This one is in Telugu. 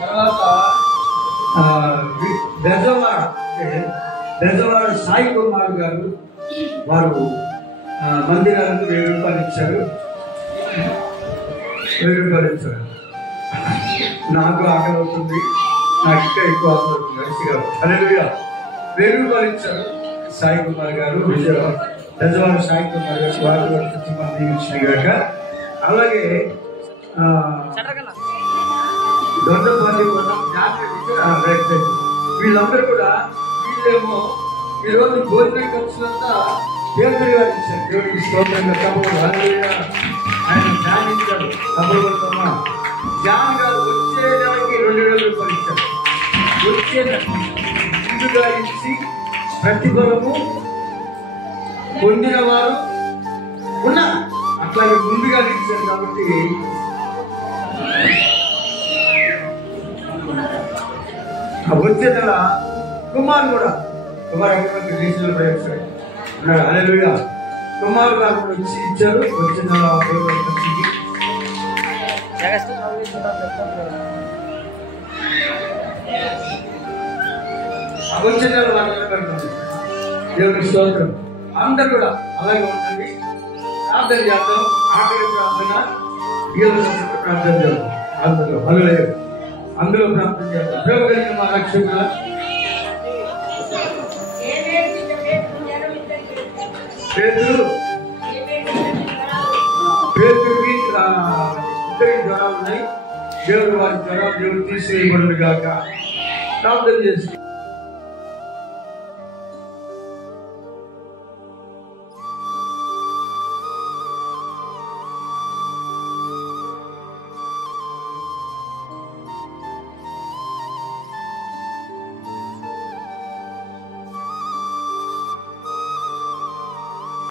తర్వాత బెజవాడ సాయి కుమార్ గారు వారు మందిరాలకు 1000 రూపాయలు ఇచ్చారు. 1000 రూపాయలు ఇచ్చారు. నాకు ఆకలి అవుతుంది, నాకు ఇంకా ఎక్కువ ఆకలి అవుతుంది. మంచిగా 1000 రూపాయలు ఇచ్చారు సాయి కుమార్ గారు, బెజవాడ సాయి కుమార్ గారు. వారు మంది ఇచ్చిన గాక. అలాగే దొండపాటి వీళ్ళందరూ కూడా వీళ్ళేమో ఈరోజు భోజనం ఖర్చులంతా దేవుడి గారు ఇచ్చారు. దేవుడికి స్తోత్రంగా తప్పకుండా ఆయన ధ్యానించారు. తప్పకుండా జాన్ గారు వచ్చే నెలకి 2000 రూపాయలు ఇచ్చారు. వచ్చే ముందుగా ఇచ్చి ప్రతిఫలము పొందిన వారు ఉన్నారు. అట్లాగే ముందుగా ఇచ్చారు కాబట్టి వచ్చే నెల కుమార్ కూడా రీజనల్ ప్రయోజనం ఉన్నాడు. హల్లెలూయా. కుమార్ గారు కూడా వచ్చి ఇచ్చారు. వచ్చే నెల వచ్చే నెల వాళ్ళు దేవుడికి స్తోత్రం. అందరు కూడా అలాగే ఉండండి. ప్రార్థన చేద్దాం. ఆఖరి ప్రార్థన ప్రార్థన చేద్దాం. అందులో ప్రార్థన చేద్దాం. ప్రేమ కలిగిన మా రక్షకుడా, పేతురుకి 2 జ్వరాలు ఉన్నాయి. దేవుడు వారి జ్వరాలు దేవుడు తీసేయబడును గాక. ప్రార్థన చేసి